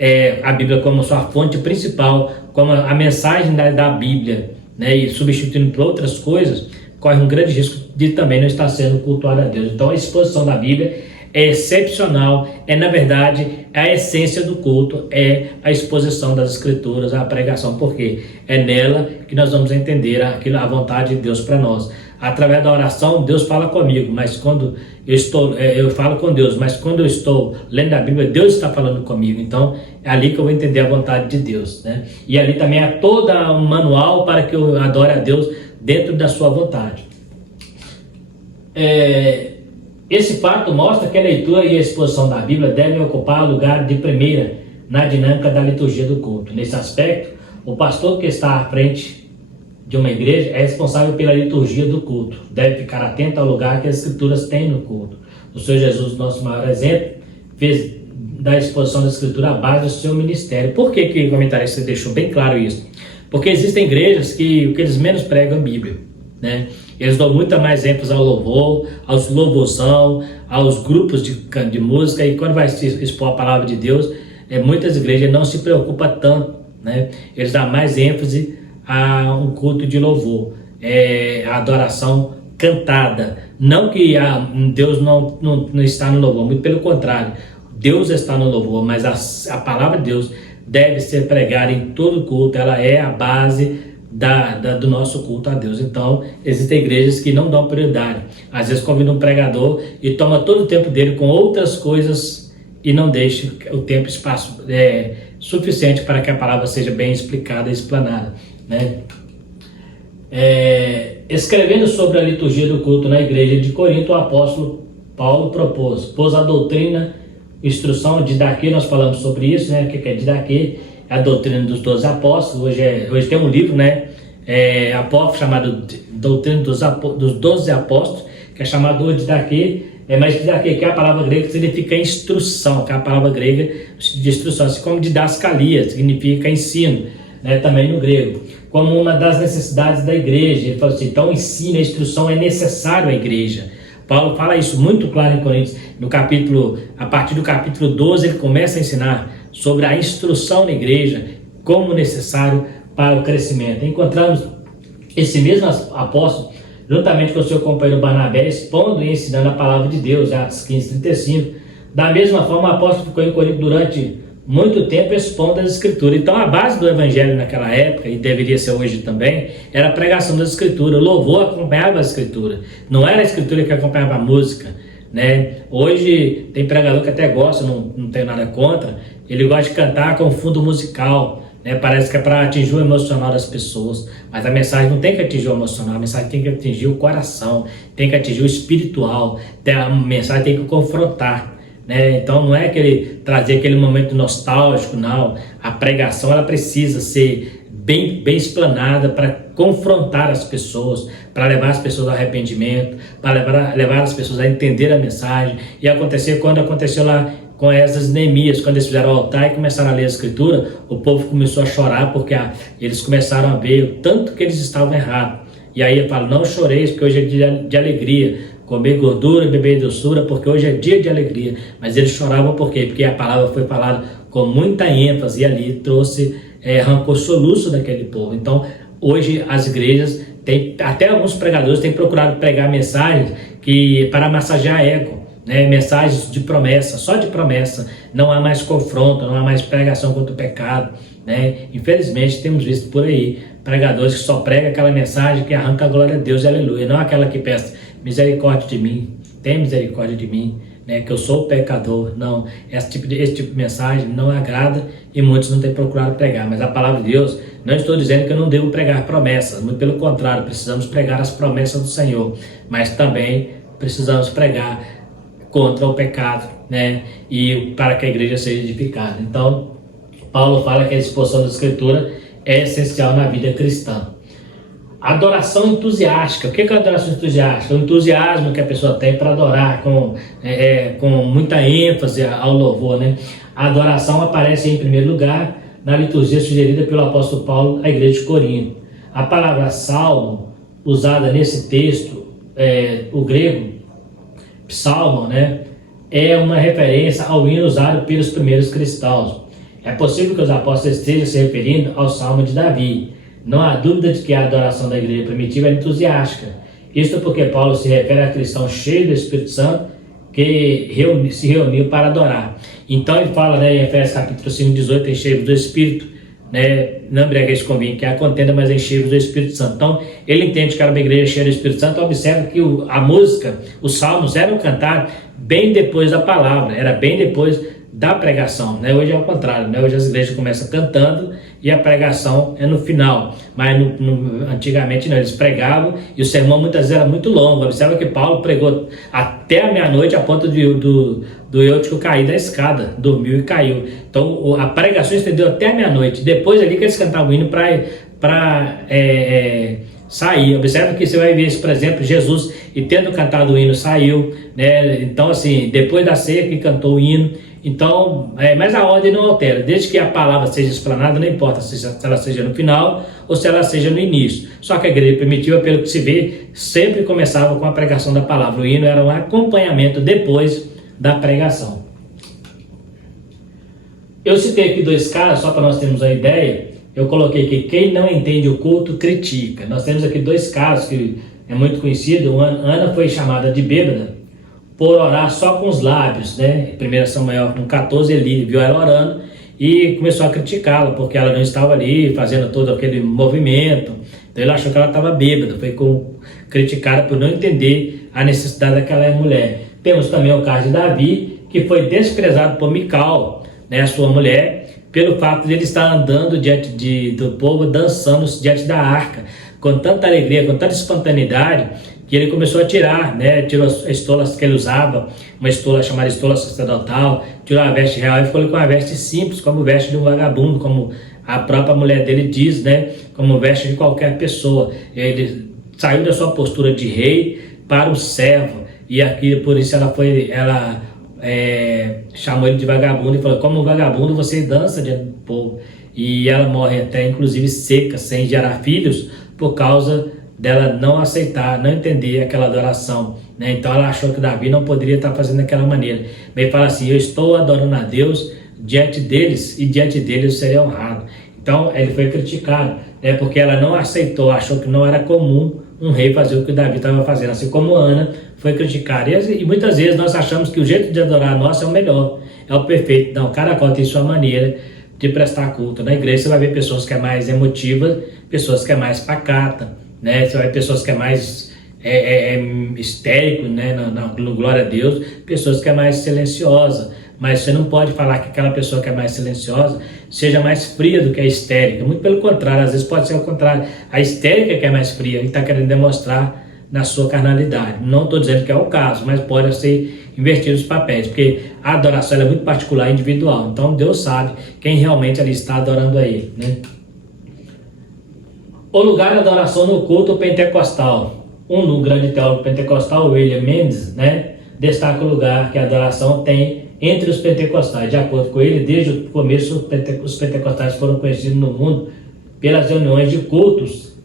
a Bíblia como sua fonte principal, como a mensagem da Bíblia, né, e substituindo por outras coisas, corre um grande risco de também não estar sendo cultuado a Deus. Então, a exposição da Bíblia é excepcional, na verdade, a essência do culto é a exposição das Escrituras, a pregação, porque é nela que nós vamos entender a vontade de Deus para nós. Através da oração, Deus fala comigo, mas quando eu falo com Deus, mas quando eu estou lendo a Bíblia, Deus está falando comigo. Então, é ali que eu vou entender a vontade de Deus, né? E ali também há todo um manual para que eu adore a Deus dentro da sua vontade. Esse fato mostra que a leitura e a exposição da Bíblia devem ocupar lugar de primeira na dinâmica da liturgia do culto. Nesse aspecto, o pastor que está à frente de uma igreja é responsável pela liturgia do culto. Deve ficar atento ao lugar que as Escrituras têm no culto. O Senhor Jesus, nosso maior exemplo, fez da exposição da Escritura a base do seu ministério. Por que o comentarista deixou bem claro isso? Porque existem igrejas que o que eles menos pregam é a Bíblia, né? Eles dão muita mais ênfase ao louvor, aos louvorzão, aos grupos de música, e quando vai expor a palavra de Deus, muitas igrejas não se preocupam tanto, né? Eles dão mais ênfase a um culto de louvor, a adoração cantada. Não que Deus não está no louvor, muito pelo contrário, Deus está no louvor, mas a palavra de Deus deve ser pregada em todo culto. Ela é a base do nosso culto a Deus. Então, existem igrejas que não dão prioridade. Às vezes convidam um pregador e toma todo o tempo dele com outras coisas e não deixa o tempo e espaço suficiente para que a palavra seja bem explicada e explanada, né? Escrevendo sobre a liturgia do culto na igreja de Corinto, o apóstolo Paulo pôs a doutrina, instrução, didaquê. Nós falamos sobre isso, né? O que é didaquê? É a doutrina dos 12 apóstolos. Hoje tem um livro, né? Apóstolo, chamado Doutrina dos 12 Apóstolos, que é chamado didaquê. Mas didaquê, que é a palavra grega que significa instrução, que é a palavra grega de instrução, assim como didascalia, significa ensino, né? Também no grego, como uma das necessidades da igreja. Ele fala assim, então ensino, a instrução é necessário à igreja. Paulo fala isso muito claro em Coríntios, a partir do capítulo 12, ele começa a ensinar sobre a instrução na igreja, como necessário para o crescimento. Encontramos esse mesmo apóstolo, juntamente com o seu companheiro Barnabé, expondo e ensinando a palavra de Deus, Atos 15:35. Da mesma forma, o apóstolo ficou em Corinto durante muito tempo expondo as Escrituras. Então, a base do Evangelho naquela época, e deveria ser hoje também, era a pregação das Escrituras. O louvor acompanhava a Escritura. Não era a Escritura que acompanhava a música, né? Hoje tem pregador que até gosta, não tenho nada contra, ele gosta de cantar com fundo musical, né? Parece que é para atingir o emocional das pessoas, mas a mensagem não tem que atingir o emocional, a mensagem tem que atingir o coração, tem que atingir o espiritual, a mensagem tem que confrontar, né? Então não é trazer aquele momento nostálgico, não. A pregação ela precisa ser bem explanada para confrontar as pessoas, para levar as pessoas ao arrependimento, para levar as pessoas a entender a mensagem. E quando aconteceu lá com Esdras e Neemias, quando eles fizeram o altar e começaram a ler a Escritura, o povo começou a chorar porque eles começaram a ver o tanto que eles estavam errados. E aí eu falo, não choreis, porque hoje é dia de alegria, comer gordura, beber doçura, porque hoje é dia de alegria. Mas eles choravam por quê? Porque a palavra foi falada com muita ênfase e ali arrancou soluço daquele povo. Então, hoje as igrejas, até alguns pregadores têm procurado pregar mensagens para massagear ego, né? Mensagens de promessa, só de promessa. Não há mais confronto, não há mais pregação contra o pecado, né? Infelizmente, temos visto por aí pregadores que só pregam aquela mensagem que arranca a glória a Deus e aleluia, não aquela que peça misericórdia de mim, tem misericórdia de mim, né, que eu sou pecador. Não, esse tipo de mensagem não agrada e muitos não têm procurado pregar. Mas a palavra de Deus, não estou dizendo que eu não devo pregar promessas, muito pelo contrário, precisamos pregar as promessas do Senhor, mas também precisamos pregar contra o pecado, né, e para que a igreja seja edificada. Então, Paulo fala que a exposição da Escritura é essencial na vida cristã. Adoração entusiástica. O que é a adoração entusiástica? O entusiasmo que a pessoa tem para adorar com muita ênfase ao louvor, né? A adoração aparece em primeiro lugar na liturgia sugerida pelo apóstolo Paulo à igreja de Corinto. A palavra salmo, usada nesse texto, o grego psalmon, né, é uma referência ao hino usado pelos primeiros cristãos. É possível que os apóstolos estejam se referindo ao salmo de Davi. Não há dúvida de que a adoração da igreja primitiva é entusiástica. Isso porque Paulo se refere a cristãos cheios do Espírito Santo que se reuniu para adorar. Então ele fala, né, em Efésios capítulo 5:18, enchei-vos do Espírito, né, não embriagueis com vinho, que é a contenda, mas enchei-vos do Espírito Santo. Então ele entende que era uma igreja cheia do Espírito Santo. Observa que a música, os salmos eram cantados bem depois da palavra, era bem depois da pregação, né? Hoje é o contrário, né? Hoje as igrejas começam cantando e a pregação é no final, mas antigamente não, eles pregavam e o sermão muitas vezes era muito longo. Observa que Paulo pregou até a meia-noite a ponto do Eutico cair da escada, dormiu e caiu. Então a pregação estendeu até a meia-noite, depois ali que eles cantavam o hino para sair. Observa que você vai ver isso, por exemplo, Jesus, e tendo cantado o hino, saiu, né? Então assim, depois da ceia que cantou o hino. Então, mas a ordem não altera, desde que a palavra seja explanada, não importa se ela seja no final ou se ela seja no início. Só que a igreja primitiva, pelo que se vê, sempre começava com a pregação da palavra. O hino era um acompanhamento depois da pregação. Eu citei aqui 2 casos, só para nós termos a ideia. Eu coloquei que quem não entende o culto critica. Nós temos aqui 2 casos que é muito conhecido. Ana foi chamada de bêbada por orar só com os lábios, né? 1 Samuel 14, ele viu ela orando e começou a criticá-la, porque ela não estava ali fazendo todo aquele movimento. Então ele achou que ela estava bêbada, foi criticada por não entender a necessidade daquela mulher. Temos também o caso de Davi, que foi desprezado por Mical, né, a sua mulher, pelo fato de ele estar andando diante do povo, dançando diante da arca, com tanta alegria, com tanta espontaneidade, que ele começou a tirar, né? Tirou as estolas que ele usava, uma estola chamada estola sacerdotal, tirou a veste real e ficou com uma veste simples, como veste de um vagabundo, como a própria mulher dele diz, né? Como veste de qualquer pessoa. Ele saiu da sua postura de rei para o servo, e aqui por isso ela chamou ele de vagabundo e falou: como vagabundo você dança diante do povo. E ela morre até inclusive seca, sem gerar filhos, por causa dela não aceitar, não entender aquela adoração, né? Então ela achou que Davi não poderia estar fazendo daquela maneira. Ele fala assim: eu estou adorando a Deus diante deles e diante deles eu serei honrado. Então ele foi criticado, né? Porque ela não aceitou, achou que não era comum um rei fazer o que Davi estava fazendo, assim como Ana foi criticada. E muitas vezes nós achamos que o jeito de adorar nosso é o melhor, é o perfeito. Não, cada qual tem sua maneira de prestar culto. Na igreja você vai ver pessoas que é mais emotiva, pessoas que é mais pacata, né? Você vai ver pessoas que é mais histérico, né? No glória a Deus, pessoas que é mais silenciosa. Mas você não pode falar que aquela pessoa que é mais silenciosa seja mais fria do que a histérica. Muito pelo contrário, às vezes pode ser o contrário. A histérica que é mais fria e está querendo demonstrar na sua carnalidade. Não estou dizendo que é o caso, mas pode ser invertido os papéis, porque a adoração é muito particular e individual. Então Deus sabe quem realmente ali está adorando a Ele, né? O lugar de adoração no culto pentecostal. No grande teólogo pentecostal, William Mendes, né, destaca o lugar que a adoração tem entre os pentecostais. De acordo com ele, desde o começo, os pentecostais foram conhecidos no mundo pelas reuniões de cultos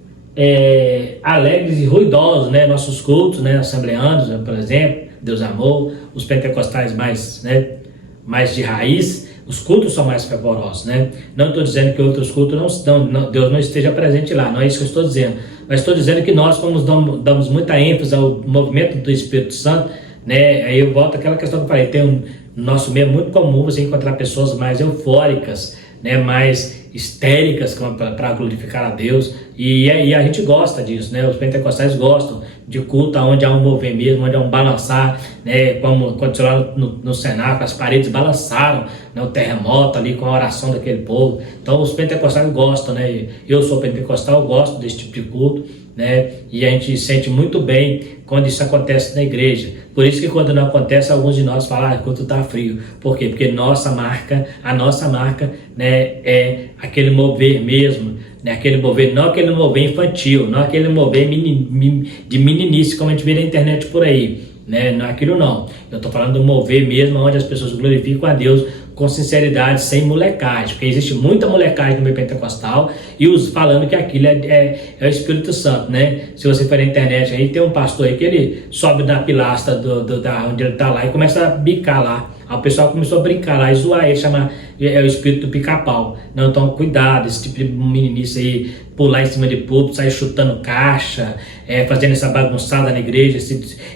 alegres e ruidosos, né? Nossos cultos, né, assembleanos, por exemplo, Deus amou, os pentecostais mais, né, mais de raiz, os cultos são mais fervorosos, né? Não estou dizendo que outros cultos Deus não esteja presente lá, não é isso que eu estou dizendo. Mas estou dizendo que nós, como damos muita ênfase ao movimento do Espírito Santo, né? Aí eu volto àquela questão que eu falei, tem no nosso meio muito comum você encontrar pessoas mais eufóricas, né? Mais histéricas para glorificar a Deus, e a gente gosta disso, né? Os pentecostais gostam de culto onde há um mover mesmo, onde há um balançar, né? Como aconteceu lá no cenáculo, as paredes balançaram, né? O terremoto ali com a oração daquele povo. Então os pentecostais gostam, né? Eu sou pentecostal, eu gosto desse tipo de culto, né? E a gente sente muito bem quando isso acontece na igreja. Por isso que quando não acontece, alguns de nós falam: o culto está frio. Por quê? Porque a nossa marca, né, é aquele mover mesmo, né? Aquele mover, não aquele mover infantil, não aquele mover de meninice, como a gente vê na internet por aí, né? Não é aquilo não. Eu estou falando do mover mesmo, onde as pessoas glorificam a Deus com sinceridade, sem molecagem, porque existe muita molecagem no meio pentecostal e falando que aquilo é o Espírito Santo, né? Se você for na internet aí, tem um pastor aí que ele sobe na pilastra onde ele está lá e começa a bicar lá. Aí o pessoal começou a brincar lá e zoar ele, chamar o espírito do pica-pau. Não, então cuidado, esse tipo de meninice aí, pular em cima de púlpito, sair chutando caixa, fazendo essa bagunçada na igreja,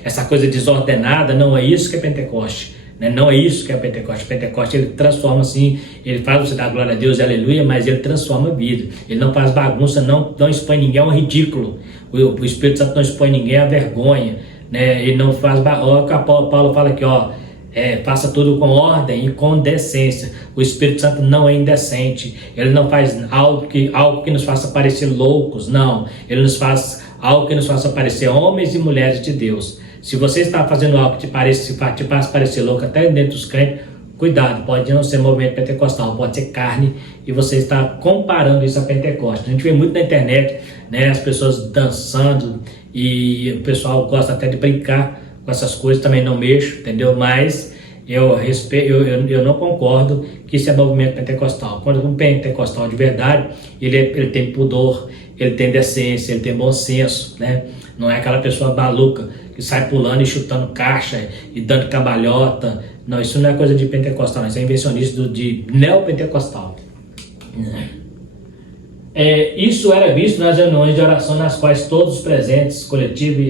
essa coisa desordenada. Não é isso que é Pentecoste. Né? Não é isso que é Pentecoste. Pentecoste ele transforma assim, ele faz você dar glória a Deus, aleluia, mas ele transforma a vida. Ele não faz bagunça, não expõe ninguém a um ridículo. O Espírito Santo não expõe ninguém a vergonha, né? Ele não faz bagunça. Paulo fala aqui, ó, Faça tudo com ordem e com decência. O Espírito Santo não é indecente. Ele não faz algo que nos faça parecer loucos, não. Ele nos faz algo que nos faça parecer homens e mulheres de Deus. Se você está fazendo algo que te faz parecer louco até dentro dos crentes, cuidado, pode não ser movimento pentecostal, pode ser carne, e você está comparando isso a Pentecostes. A gente vê muito na internet, né, as pessoas dançando, e o pessoal gosta até de brincar com essas coisas, também não mexo, entendeu? Mas eu não concordo que isso é movimento pentecostal. Quando um pentecostal de verdade, ele tem pudor, ele tem decência, ele tem bom senso, né? Não é aquela pessoa maluca que sai pulando e chutando caixa e dando cambalhota. Não, isso não é coisa de pentecostal, isso é invencionista de neopentecostal. Isso era visto nas reuniões de oração nas quais todos os presentes, coletivo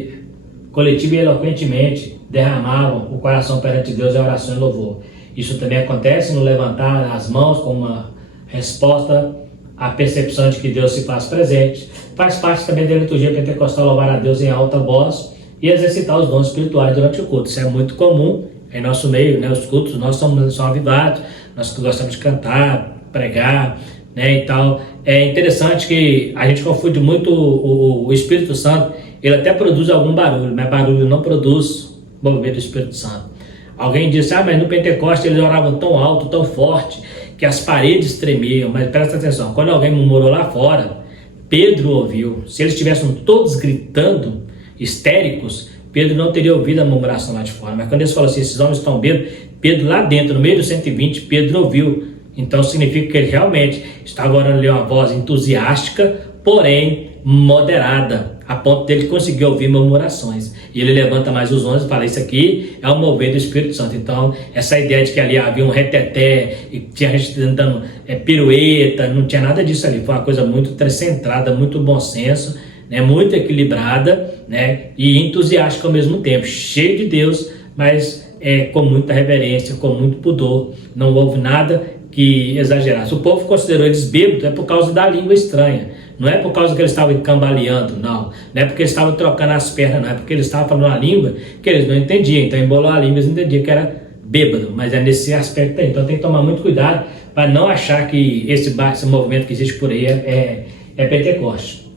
e eloquentemente, derramavam o coração perante Deus em oração e louvor. Isso também acontece no levantar as mãos como uma resposta à percepção de que Deus se faz presente. Faz parte também da liturgia pentecostal louvar a Deus em alta voz e exercitar os dons espirituais durante o culto. Isso é muito comum em nosso meio, né? Os cultos, nós somos avivados, nós gostamos de cantar, pregar, né? Então, é interessante que a gente confunde muito o Espírito Santo. Ele até produz algum barulho, mas barulho não produz movimento do Espírito Santo. Alguém disse, mas no Pentecoste eles oravam tão alto, tão forte, que as paredes tremiam. Mas presta atenção, quando alguém murmurou lá fora, Pedro ouviu. Se eles estivessem todos gritando, histéricos, Pedro não teria ouvido a murmuração lá de fora. Mas quando eles falaram assim, esses homens estão bêbados, Pedro lá dentro, no meio dos 120, Pedro ouviu. Então significa que ele realmente estava orando ali uma voz entusiástica, porém moderada, a ponto dele conseguir ouvir murmurações. E ele levanta mais os 11 e fala, isso aqui é o mover do Espírito Santo. Então, essa ideia de que ali havia um reteté, e tinha gente dando pirueta, não tinha nada disso ali. Foi uma coisa muito centrada, muito bom senso, né, muito equilibrada, né, e entusiástica ao mesmo tempo, cheio de Deus, mas com muita reverência, com muito pudor. Não houve nada que exagerasse. O povo considerou eles bêbados por causa da língua estranha. Não é por causa que eles estavam cambaleando, não. Não é porque eles estavam trocando as pernas, não. É porque eles estavam falando uma língua que eles não entendiam. Então embolou a língua, eles entendiam que era bêbado. Mas é nesse aspecto aí. Então tem que tomar muito cuidado para não achar que esse movimento que existe por aí é Pentecoste.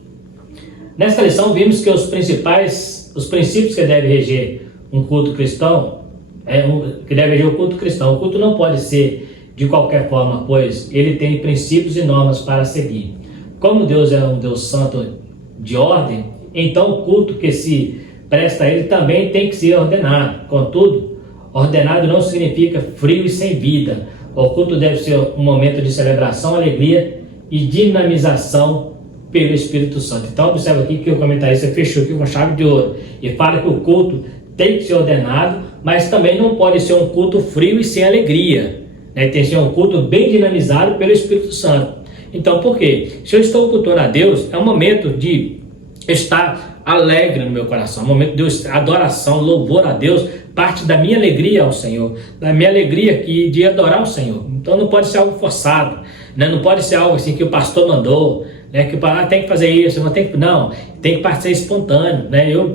Nesta lição vimos que os princípios que devem reger um culto cristão, que deve reger o culto cristão. O culto não pode ser de qualquer forma, pois ele tem princípios e normas para seguir. Como Deus é um Deus santo de ordem, então o culto que se presta a ele também tem que ser ordenado. Contudo, ordenado não significa frio e sem vida. O culto deve ser um momento de celebração, alegria e dinamização pelo Espírito Santo. Então observa aqui que o comentarista fechou aqui com chave de ouro e fala que o culto tem que ser ordenado, mas também não pode ser um culto frio e sem alegria, né? Tem que ser um culto bem dinamizado pelo Espírito Santo. Então, por quê? Se eu estou cultuando a Deus, é um momento de estar alegre no meu coração, é um momento de adoração, louvor a Deus, parte da minha alegria ao Senhor, da minha alegria aqui de adorar o Senhor. Então não pode ser algo forçado, né? Não pode ser algo assim que o pastor mandou, né? Que tem que fazer isso, não, tem que ser espontâneo, né? Eu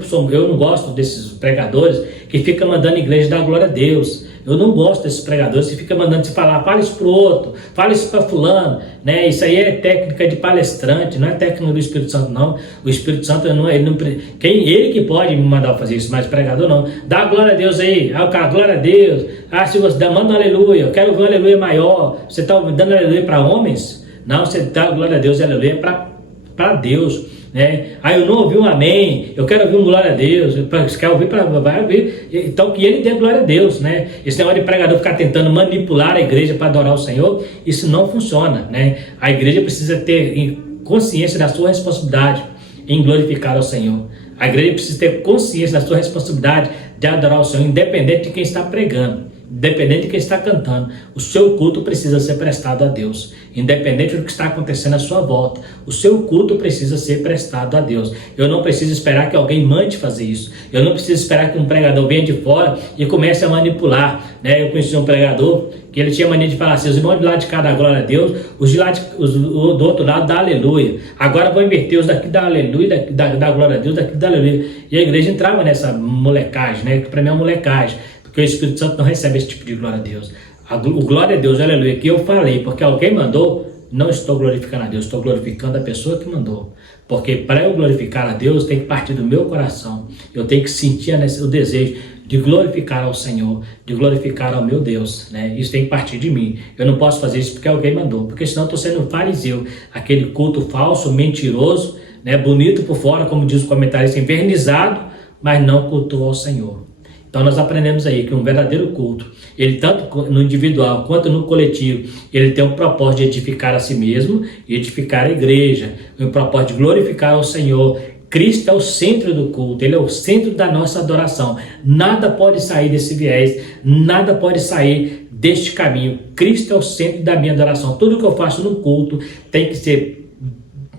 não gosto desses pregadores que ficam mandando a igreja dar glória a Deus. Eu não gosto desses pregadores que ficam mandando se falar, fala isso para o outro, fala isso para fulano, né? Isso aí é técnica de palestrante, não é técnica do Espírito Santo, não. O Espírito Santo ele que pode me mandar fazer isso, mas pregador não. Dá glória a Deus aí, o cara, glória a Deus. Se você manda um aleluia, eu quero ver um aleluia maior. Você está dando aleluia para homens? Não, você dá glória a Deus e aleluia para Deus, né? Eu não ouvi um amém, eu quero ouvir um glória a Deus. Você quer ouvir, vai ouvir, então que ele dê glória a Deus, né? Esse negócio de pregador ficar tentando manipular a igreja para adorar o Senhor, isso não funciona, né? A igreja precisa ter consciência da sua responsabilidade em glorificar ao Senhor. A igreja precisa ter consciência da sua responsabilidade de adorar o Senhor, independente de quem está pregando, independente de quem está cantando. O seu culto precisa ser prestado a Deus, independente do que está acontecendo à sua volta. O seu culto precisa ser prestado a Deus. Eu não preciso esperar que alguém mande fazer isso. Eu não preciso esperar que um pregador venha de fora e comece a manipular, né? Eu conheci um pregador que ele tinha mania de falar assim, os irmãos de lá de cá dá glória a Deus, os do outro lado dá aleluia. Agora vou inverter, os daqui dá aleluia, dá glória a Deus, daqui dá aleluia. E a igreja entrava nessa molecagem, né? Que para mim é uma molecagem. porque o Espírito Santo não recebe esse tipo de glória a Deus. O glória a Deus, aleluia, que eu falei, porque alguém mandou, não estou glorificando a Deus, estou glorificando a pessoa que mandou. Porque para eu glorificar a Deus, tem que partir do meu coração. Eu tenho que sentir o desejo de glorificar ao Senhor, de glorificar ao meu Deus, né? Isso tem que partir de mim. Eu não posso fazer isso porque alguém mandou, porque senão eu estou sendo um fariseu, aquele culto falso, mentiroso, né? Bonito por fora, como diz o comentarista, invernizado, mas não cultuou ao Senhor. Então nós aprendemos aí que um verdadeiro culto, ele tanto no individual quanto no coletivo, ele tem um propósito de edificar a si mesmo e edificar a igreja, um propósito de glorificar ao Senhor. Cristo é o centro do culto, ele é o centro da nossa adoração. Nada pode sair desse viés, nada pode sair deste caminho. Cristo é o centro da minha adoração. Tudo que eu faço no culto tem que ser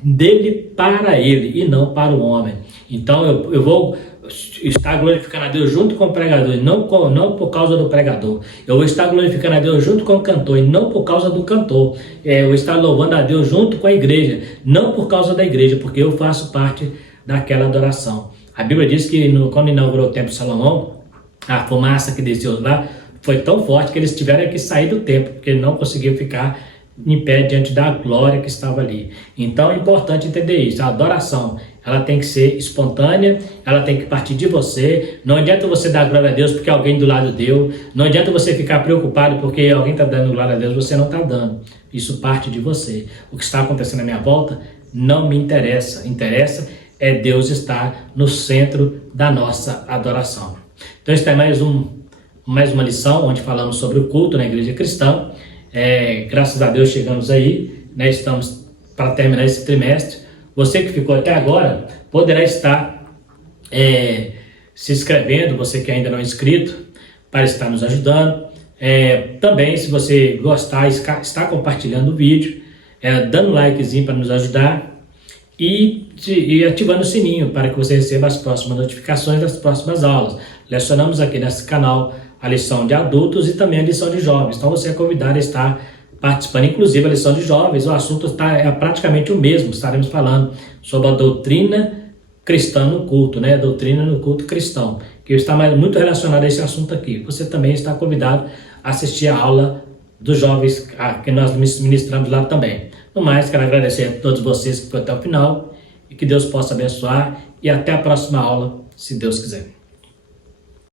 dele para ele e não para o homem. Então eu vou estar glorificando a Deus junto com o pregador e não por causa do pregador. Eu vou estar glorificando a Deus junto com o cantor e não por causa do cantor. Eu vou estar louvando a Deus junto com a igreja, não por causa da igreja, porque eu faço parte daquela adoração. A Bíblia diz que quando inaugurou o templo de Salomão, a fumaça que desceu lá foi tão forte que eles tiveram que sair do templo, porque não conseguiam ficar em pé diante da glória que estava ali. Então é importante entender isso. A adoração, ela tem que ser espontânea, ela tem que partir de você. Não adianta você dar glória a Deus porque alguém do lado deu. Não adianta você ficar preocupado porque alguém está dando glória a Deus, você não está dando. Isso parte de você. O que está acontecendo à minha volta não me interessa. Interessa é Deus estar no centro da nossa adoração. Então esta é mais uma lição onde falamos sobre o culto na igreja cristã. Graças a Deus chegamos aí, né? Estamos para terminar esse trimestre. Você que ficou até agora poderá estar se inscrevendo, você que ainda não é inscrito, para estar nos ajudando. Também, se você gostar, está compartilhando o vídeo, dando likezinho para nos ajudar e ativando o sininho para que você receba as próximas notificações das próximas aulas. Lecionamos aqui nesse canal a lição de adultos e também a lição de jovens. Então você é convidado a estar participando, inclusive a lição de jovens. O assunto é praticamente o mesmo. Estaremos falando sobre a doutrina cristã no culto, né? A doutrina no culto cristão, que está muito relacionado a esse assunto aqui. Você também está convidado a assistir a aula dos jovens que nós ministramos lá também. No mais, quero agradecer a todos vocês que foram até o final e que Deus possa abençoar e até a próxima aula, se Deus quiser.